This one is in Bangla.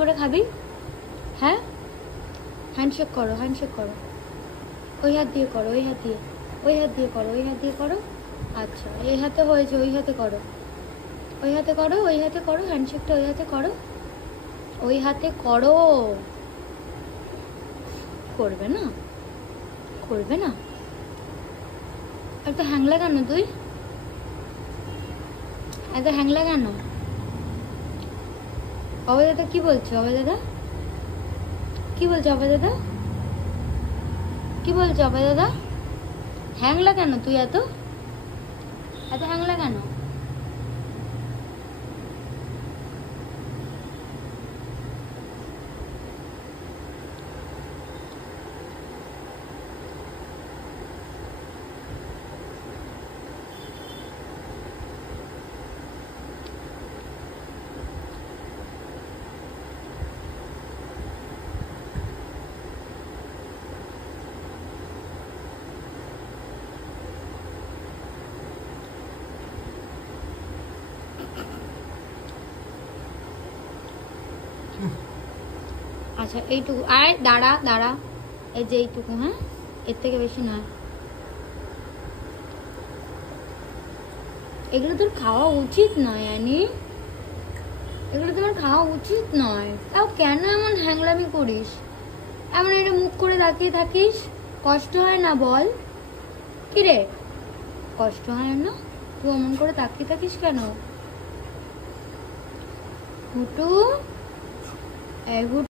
করে খাবি? হ্যাঁ, হ্যান্ডশেক করো, হ্যান্ডশেক করো। ওই হাত দিয়ে করো, ওই হাত দিয়ে, ওই হাত দিয়ে করো, ওই হাত দিয়ে করো। আচ্ছা, এই হাতে হয়েছে, ওই হাতে করো, ওই হাতে করো, ওই হাতে করো হ্যান্ডশেকটা, ওই হাতে করো, ওই হাতে করো। করবে না, করবে না। একটা হ্যাংলা কেন তুই? এত হ্যাংলা কেন? অভয় দাদা কি বলছে? অভয় দাদা কি বলছে? অভয় দাদা কি বলছে? অভয় দাদা হ্যাংলা কেন তুই? এত এত হ্যাংলা কেন? আচ্ছা, এইটুকু। আয় দাঁড়া দাঁড়া, এই যে এইটুকু, হ্যাঁ, এর থেকে বেশি নয়। এগুলো তোর খাওয়া উচিত নয় অ্যানি, এগুলো তোমার খাওয়া উচিত নয়। তাও কেন এমন হ্যাংলামি করিস? এমন এটা মুখ করে তাকিয়ে থাকিস? কষ্ট হয় না বল? কি রে, কষ্ট হয় না? তুই অমন করে তাকিয়ে থাকিস কেন? হুটু, এই